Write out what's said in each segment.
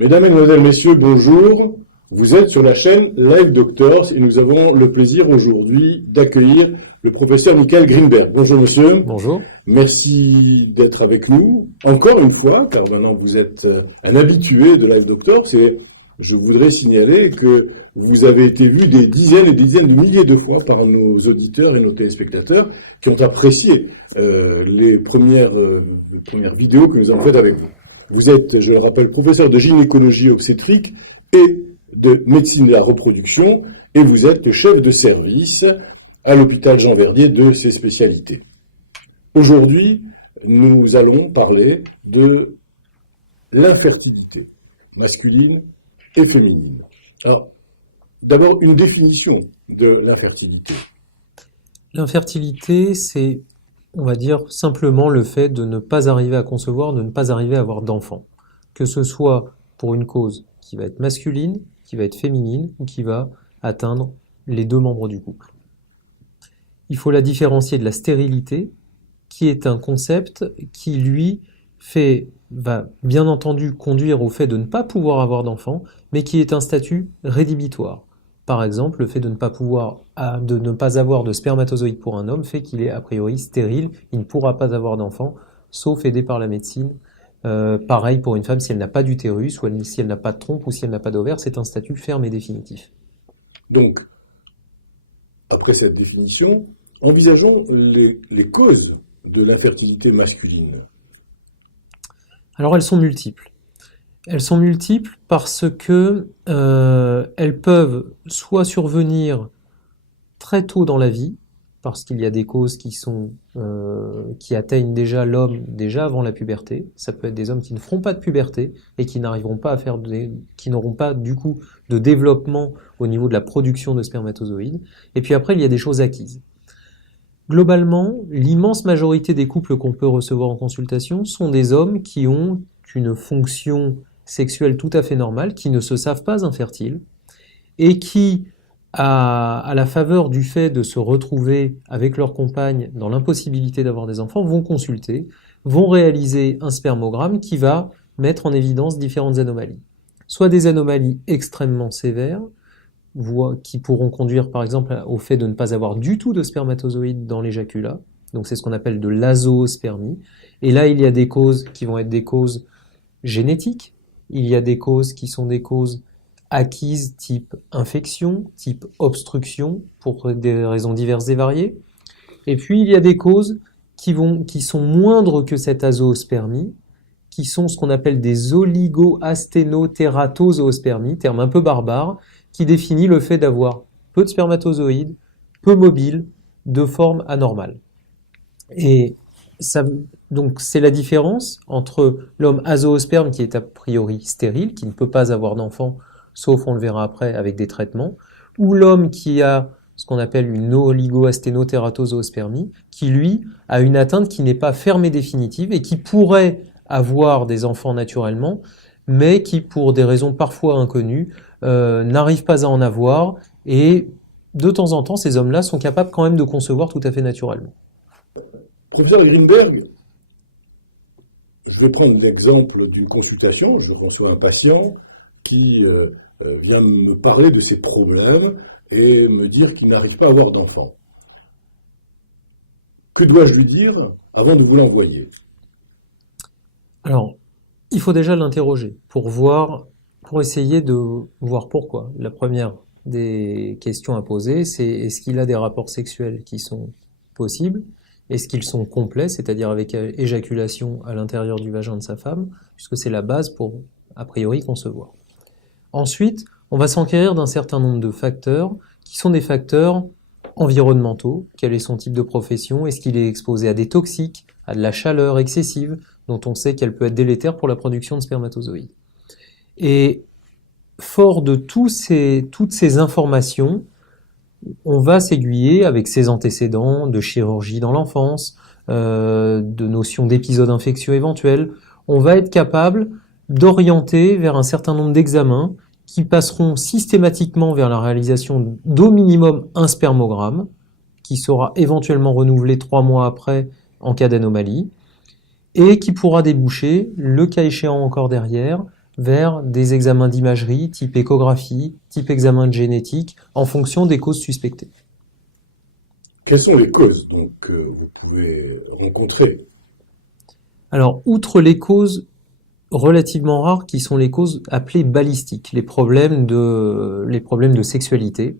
Mesdames, Mesdemoiselles, Messieurs, bonjour. Vous êtes sur la chaîne Live Doctors et nous avons le plaisir aujourd'hui d'accueillir le professeur Michael Greenberg. Bonjour monsieur. Bonjour. Merci d'être avec nous, encore une fois, car maintenant vous êtes un habitué de Live Doctors et je voudrais signaler que vous avez été vu des dizaines et des dizaines de milliers de fois par nos auditeurs et nos téléspectateurs qui ont apprécié les premières vidéos que nous avons faites avec vous. Vous êtes, je le rappelle, professeur de gynécologie obstétrique et de médecine de la reproduction, et vous êtes chef de service à l'hôpital Jean Verdier de ces spécialités. Aujourd'hui, nous allons parler de l'infertilité masculine et féminine. Alors, d'abord, une définition de l'infertilité. L'infertilité, c'est, on va dire, simplement le fait de ne pas arriver à concevoir, de ne pas arriver à avoir d'enfant. Que ce soit pour une cause qui va être masculine, qui va être féminine, ou qui va atteindre les deux membres du couple. Il faut la différencier de la stérilité, qui est un concept qui, lui, va bien entendu conduire au fait de ne pas pouvoir avoir d'enfant, mais qui est un statut rédhibitoire. Par exemple, le fait de ne pas avoir de spermatozoïdes pour un homme fait qu'il est a priori stérile, il ne pourra pas avoir d'enfant, sauf aidé par la médecine. Pareil pour une femme, si elle n'a pas d'utérus, ou si elle n'a pas de trompe, ou si elle n'a pas d'ovaire, c'est un statut ferme et définitif. Donc, après cette définition, envisageons les causes de l'infertilité masculine. Alors elles sont multiples. Elles sont multiples parce que elles peuvent soit survenir très tôt dans la vie, parce qu'il y a des causes qui atteignent déjà l'homme déjà avant la puberté. Ça peut être des hommes qui ne feront pas de puberté et qui n'arriveront pas qui n'auront pas du coup de développement au niveau de la production de spermatozoïdes. Et puis après, il y a des choses acquises. Globalement, l'immense majorité des couples qu'on peut recevoir en consultation sont des hommes qui ont une fonction sexuelle tout à fait normale, qui ne se savent pas infertiles, et qui, à la faveur du fait de se retrouver avec leur compagne dans l'impossibilité d'avoir des enfants, vont consulter, vont réaliser un spermogramme qui va mettre en évidence différentes anomalies. Soit des anomalies extrêmement sévères, qui pourront conduire par exemple au fait de ne pas avoir du tout de spermatozoïdes dans l'éjaculat, donc c'est ce qu'on appelle de l'azoospermie, et là il y a des causes qui vont être des causes génétiques, il y a des causes qui sont des causes acquises type infection, type obstruction, pour des raisons diverses et variées, et puis il y a des causes qui sont moindres que cette azoospermie, qui sont ce qu'on appelle des oligoasténotératoszoospermies, terme un peu barbare, qui définit le fait d'avoir peu de spermatozoïdes, peu mobiles, de forme anormale. Et donc c'est la différence entre l'homme azoosperme qui est a priori stérile, qui ne peut pas avoir d'enfant, sauf on le verra après avec des traitements, ou l'homme qui a ce qu'on appelle une oligoasténotératoszoospermie, qui lui a une atteinte qui n'est pas ferme et définitive et qui pourrait avoir des enfants naturellement, mais qui, pour des raisons parfois inconnues, n'arrivent pas à en avoir, et de temps en temps, ces hommes-là sont capables quand même de concevoir tout à fait naturellement. Professeur Greenberg, je vais prendre l'exemple d'une consultation. Je reçois un patient qui vient me parler de ses problèmes et me dire qu'il n'arrive pas à avoir d'enfant. Que dois-je lui dire avant de vous l'envoyer ? Alors, il faut déjà l'interroger pour essayer de voir pourquoi. La première des questions à poser, c'est est-ce qu'il a des rapports sexuels qui sont possibles ? Est-ce qu'ils sont complets, c'est-à-dire avec éjaculation à l'intérieur du vagin de sa femme, puisque c'est la base pour, a priori, concevoir. Ensuite, on va s'enquérir d'un certain nombre de facteurs qui sont des facteurs environnementaux. Quel est son type de profession? Est-ce qu'il est exposé à des toxiques, à de la chaleur excessive, dont on sait qu'elle peut être délétère pour la production de spermatozoïdes? Et fort de toutes ces informations, on va s'aiguiller avec ses antécédents de chirurgie dans l'enfance, de notions d'épisodes infectieux éventuels. On va être capable d'orienter vers un certain nombre d'examens qui passeront systématiquement vers la réalisation d'au minimum un spermogramme, qui sera éventuellement renouvelé 3 mois après en cas d'anomalie, et qui pourra déboucher, le cas échéant encore derrière, vers des examens d'imagerie, type échographie, type examen de génétique, en fonction des causes suspectées. Quelles sont les causes donc, que vous pouvez rencontrer? Alors, outre les causes relativement rares qui sont les causes appelées balistiques, les problèmes de sexualité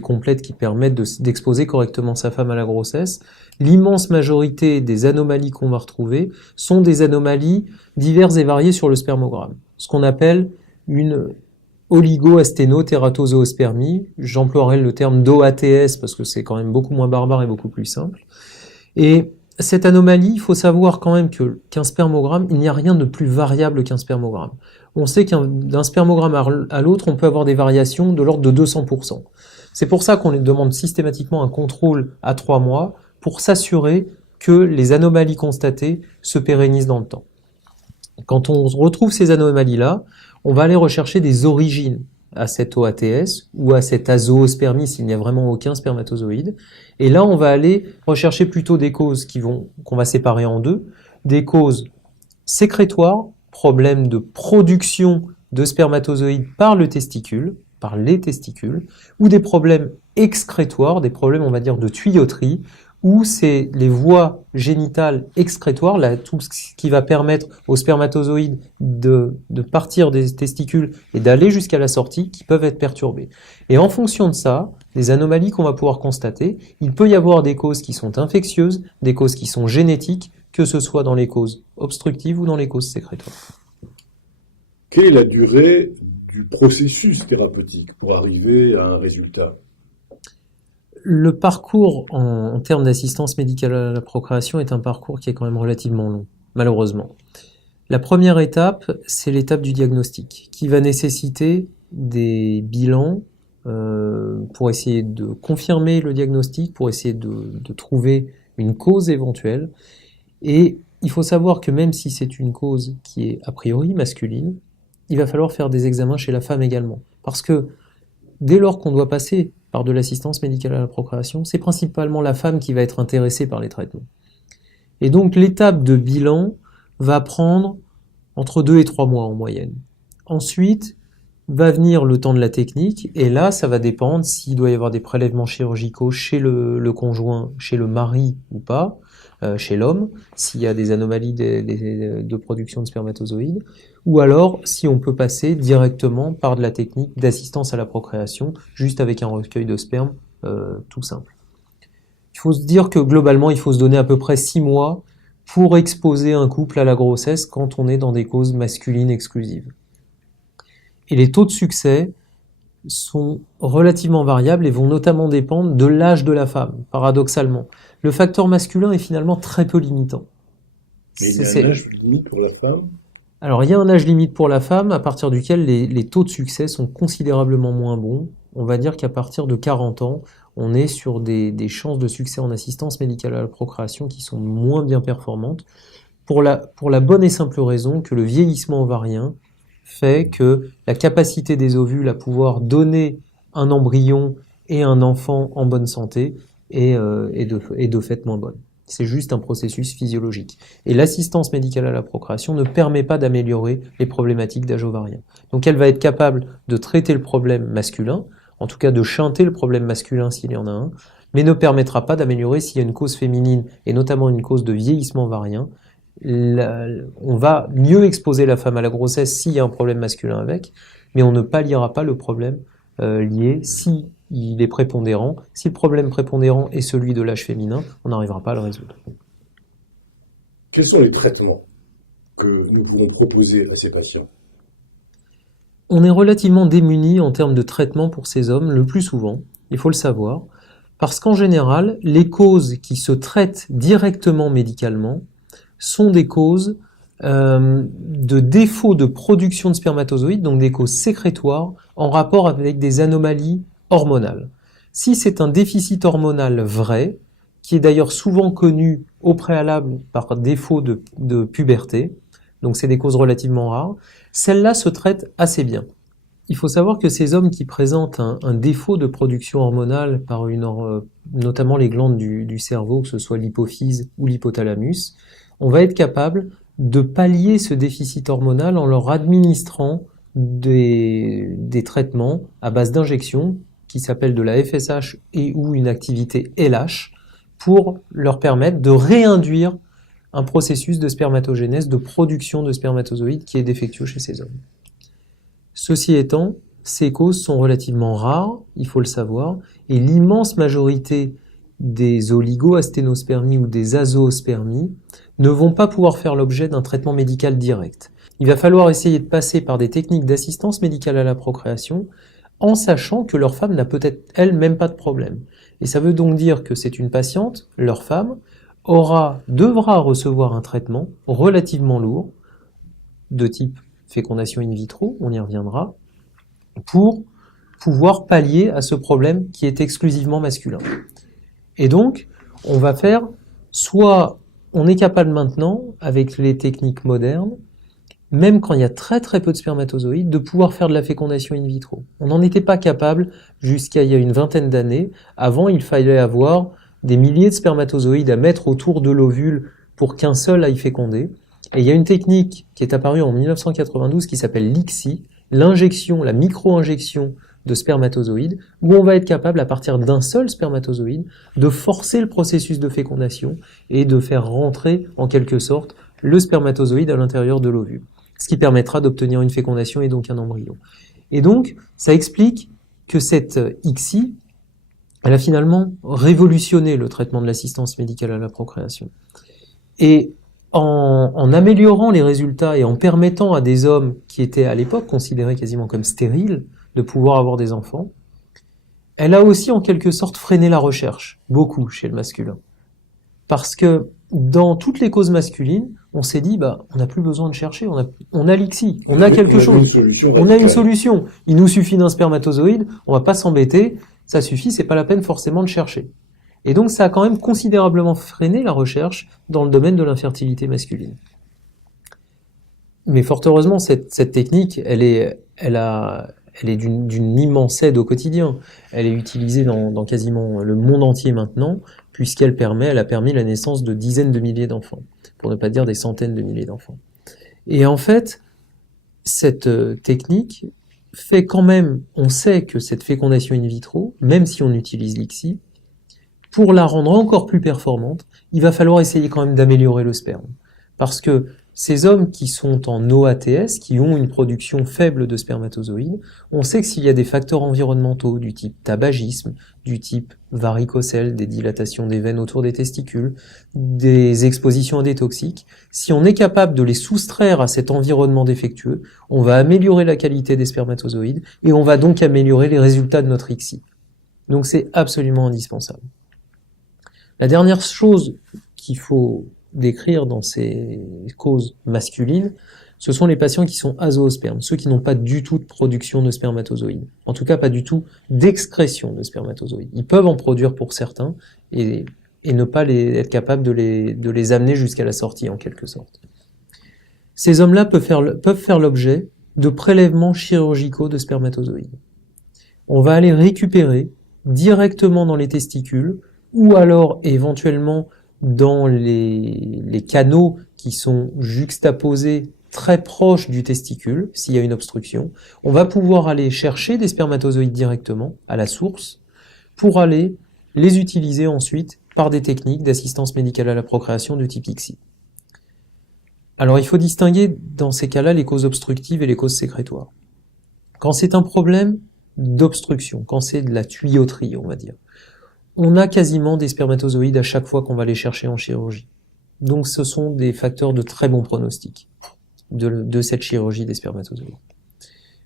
complète qui permettent d'exposer correctement sa femme à la grossesse. L'immense majorité des anomalies qu'on va retrouver sont des anomalies diverses et variées sur le spermogramme, ce qu'on appelle une oligo-asténoteratozoospermie. J'emploierai le terme d'OATS parce que c'est quand même beaucoup moins barbare et beaucoup plus simple. Et cette anomalie, il faut savoir quand même qu'un spermogramme, il n'y a rien de plus variable qu'un spermogramme. On sait d'un spermogramme à l'autre, on peut avoir des variations de l'ordre de 200%. C'est pour ça qu'on demande systématiquement un contrôle à 3 mois pour s'assurer que les anomalies constatées se pérennisent dans le temps. Quand on retrouve ces anomalies-là, on va aller rechercher des origines à cette OATS ou à cette azoospermie s'il n'y a vraiment aucun spermatozoïde. Et là, on va aller rechercher plutôt des causes qu'on va séparer en deux. Des causes sécrétoires, problème de production de spermatozoïdes par les testicules, ou des problèmes excrétoires, des problèmes, on va dire, de tuyauterie, où c'est les voies génitales excrétoires, tout ce qui va permettre aux spermatozoïdes de partir des testicules et d'aller jusqu'à la sortie, qui peuvent être perturbées. Et en fonction de ça, les anomalies qu'on va pouvoir constater, il peut y avoir des causes qui sont infectieuses, des causes qui sont génétiques, que ce soit dans les causes obstructives ou dans les causes sécrétoires. Quelle est la durée du processus thérapeutique pour arriver à un résultat? Le parcours en termes d'assistance médicale à la procréation est un parcours qui est quand même relativement long, malheureusement. La première étape, c'est l'étape du diagnostic, qui va nécessiter des bilans pour essayer de confirmer le diagnostic, pour essayer de trouver une cause éventuelle. Et il faut savoir que même si c'est une cause qui est a priori masculine, il va falloir faire des examens chez la femme également. Parce que dès lors qu'on doit passer par de l'assistance médicale à la procréation, c'est principalement la femme qui va être intéressée par les traitements. Et donc l'étape de bilan va prendre entre 2 et 3 mois en moyenne. Ensuite, va venir le temps de la technique, et là, ça va dépendre s'il doit y avoir des prélèvements chirurgicaux chez le conjoint, chez le mari ou pas, chez l'homme, s'il y a des anomalies de production de spermatozoïdes, ou alors si on peut passer directement par de la technique d'assistance à la procréation, juste avec un recueil de sperme tout simple. Il faut se dire que globalement, il faut se donner à peu près 6 mois pour exposer un couple à la grossesse quand on est dans des causes masculines exclusives. Et les taux de succès sont relativement variables et vont notamment dépendre de l'âge de la femme, paradoxalement. Le facteur masculin est finalement très peu limitant. Mais il y a un âge limite pour la femme? Alors il y a un âge limite pour la femme à partir duquel les taux de succès sont considérablement moins bons. On va dire qu'à partir de 40 ans, on est sur des chances de succès en assistance médicale à la procréation qui sont moins bien performantes, pour la bonne et simple raison que le vieillissement ovarien fait que la capacité des ovules à pouvoir donner un embryon et un enfant en bonne santé est de fait moins bonne. C'est juste un processus physiologique. Et l'assistance médicale à la procréation ne permet pas d'améliorer les problématiques d'âge ovarien. Donc elle va être capable de traiter le problème masculin, en tout cas de shunter le problème masculin s'il y en a un, mais ne permettra pas d'améliorer s'il y a une cause féminine, et notamment une cause de vieillissement ovarien. On va mieux exposer la femme à la grossesse s'il y a un problème masculin avec, mais on ne palliera pas le problème lié si il est prépondérant. Si le problème prépondérant est celui de l'âge féminin, on n'arrivera pas à le résoudre. Quels sont les traitements que nous pouvons proposer à ces patients? On est relativement démunis en termes de traitement pour ces hommes, le plus souvent, il faut le savoir, parce qu'en général, les causes qui se traitent directement médicalement sont des causes de défaut de production de spermatozoïdes, donc des causes sécrétoires, en rapport avec des anomalies hormonales. Si c'est un déficit hormonal vrai, qui est d'ailleurs souvent connu au préalable par défaut de puberté, donc c'est des causes relativement rares, celles-là se traitent assez bien. Il faut savoir que ces hommes qui présentent un défaut de production hormonale par notamment les glandes du cerveau, que ce soit l'hypophyse ou l'hypothalamus, on va être capable de pallier ce déficit hormonal en leur administrant des traitements à base d'injection qui s'appellent de la FSH et ou une activité LH pour leur permettre de réinduire un processus de spermatogénèse, de production de spermatozoïdes qui est défectueux chez ces hommes. Ceci étant, ces causes sont relativement rares, il faut le savoir, et l'immense majorité des oligoasténospermies ou des azoospermies ne vont pas pouvoir faire l'objet d'un traitement médical direct. Il va falloir essayer de passer par des techniques d'assistance médicale à la procréation en sachant que leur femme n'a peut-être elle-même pas de problème. Et ça veut donc dire que c'est une patiente, leur femme, devra recevoir un traitement relativement lourd, de type fécondation in vitro, on y reviendra, pour pouvoir pallier à ce problème qui est exclusivement masculin. Et donc, on va faire, soit on est capable maintenant, avec les techniques modernes, même quand il y a très très peu de spermatozoïdes, de pouvoir faire de la fécondation in vitro. On n'en était pas capable jusqu'à il y a une vingtaine d'années. Avant, il fallait avoir des milliers de spermatozoïdes à mettre autour de l'ovule pour qu'un seul aille féconder. Et il y a une technique qui est apparue en 1992 qui s'appelle l'ICSI, l'injection, la micro-injection de spermatozoïdes, où on va être capable, à partir d'un seul spermatozoïde, de forcer le processus de fécondation et de faire rentrer, en quelque sorte, le spermatozoïde à l'intérieur de l'ovule, ce qui permettra d'obtenir une fécondation et donc un embryon. Et donc, ça explique que cette ICSI, elle a finalement révolutionné le traitement de l'assistance médicale à la procréation. Et en améliorant les résultats et en permettant à des hommes qui étaient à l'époque considérés quasiment comme stériles de pouvoir avoir des enfants, elle a aussi en quelque sorte freiné la recherche, beaucoup chez le masculin. Parce que dans toutes les causes masculines, on s'est dit, on n'a plus besoin de chercher, on a l'ICSI, on a quelque chose, on a une solution. Il nous suffit d'un spermatozoïde, on va pas s'embêter, ça suffit, c'est pas la peine forcément de chercher. Et donc ça a quand même considérablement freiné la recherche dans le domaine de l'infertilité masculine. Mais fort heureusement, cette technique, elle est d'une immense aide au quotidien. Elle est utilisée dans quasiment le monde entier maintenant, puisqu'elle a permis la naissance de dizaines de milliers d'enfants, pour ne pas dire des centaines de milliers d'enfants. Et en fait, cette technique fait quand même, on sait que cette fécondation in vitro, même si on utilise l'ICSI, pour la rendre encore plus performante, il va falloir essayer quand même d'améliorer le sperme. Parce que ces hommes qui sont en OATS, qui ont une production faible de spermatozoïdes, on sait que s'il y a des facteurs environnementaux du type tabagisme, du type varicocèle, des dilatations des veines autour des testicules, des expositions à des toxiques, si on est capable de les soustraire à cet environnement défectueux, on va améliorer la qualité des spermatozoïdes et on va donc améliorer les résultats de notre ICSI. Donc c'est absolument indispensable. La dernière chose qu'il faut décrire dans ces causes masculines, ce sont les patients qui sont azoospermes, ceux qui n'ont pas du tout de production de spermatozoïdes. En tout cas, pas du tout d'excrétion de spermatozoïdes. Ils peuvent en produire pour certains et ne pas être capables de les amener jusqu'à la sortie, en quelque sorte. Ces hommes-là peuvent faire l'objet de prélèvements chirurgicaux de spermatozoïdes. On va aller récupérer directement dans les testicules ou alors éventuellement dans les canaux qui sont juxtaposés très proches du testicule, s'il y a une obstruction, on va pouvoir aller chercher des spermatozoïdes directement à la source pour aller les utiliser ensuite par des techniques d'assistance médicale à la procréation de type ICSI. Alors il faut distinguer dans ces cas-là les causes obstructives et les causes sécrétoires. Quand c'est un problème d'obstruction, quand c'est de la tuyauterie, on va dire, on a quasiment des spermatozoïdes à chaque fois qu'on va les chercher en chirurgie. Donc ce sont des facteurs de très bon pronostic de cette chirurgie des spermatozoïdes.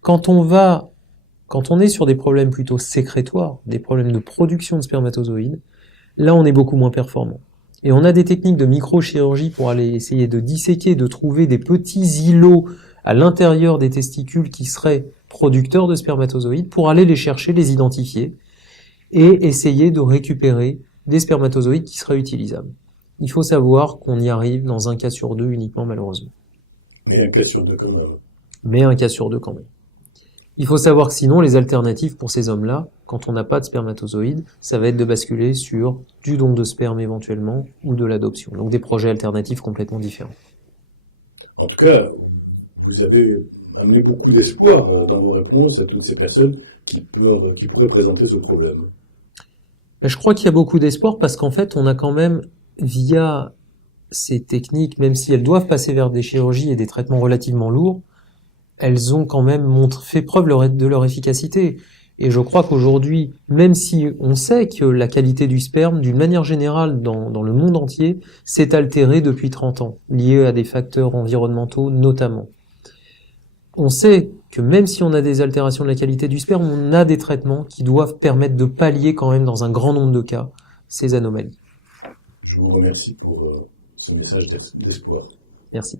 Quand on est sur des problèmes plutôt sécrétoires, des problèmes de production de spermatozoïdes, là on est beaucoup moins performant. Et on a des techniques de microchirurgie pour aller essayer de disséquer, de trouver des petits îlots à l'intérieur des testicules qui seraient producteurs de spermatozoïdes pour aller les chercher, les identifier et essayer de récupérer des spermatozoïdes qui seraient utilisables. Il faut savoir qu'on y arrive dans un cas sur deux uniquement, malheureusement. Mais un cas sur deux quand même. Mais un cas sur deux quand même. Il faut savoir que sinon, les alternatives pour ces hommes-là, quand on n'a pas de spermatozoïdes, ça va être de basculer sur du don de sperme éventuellement ou de l'adoption. Donc des projets alternatifs complètement différents. En tout cas, vous avez amené beaucoup d'espoir dans vos réponses à toutes ces personnes qui pourraient présenter ce problème. Mais je crois qu'il y a beaucoup d'espoir parce qu'en fait, on a quand même, via ces techniques, même si elles doivent passer vers des chirurgies et des traitements relativement lourds, elles ont quand même fait preuve de leur efficacité. Et je crois qu'aujourd'hui, même si on sait que la qualité du sperme, d'une manière générale, dans le monde entier, s'est altérée depuis 30 ans, liée à des facteurs environnementaux notamment. On sait que même si on a des altérations de la qualité du sperme, on a des traitements qui doivent permettre de pallier quand même, dans un grand nombre de cas, ces anomalies. Je vous remercie pour ce message d'espoir. Merci.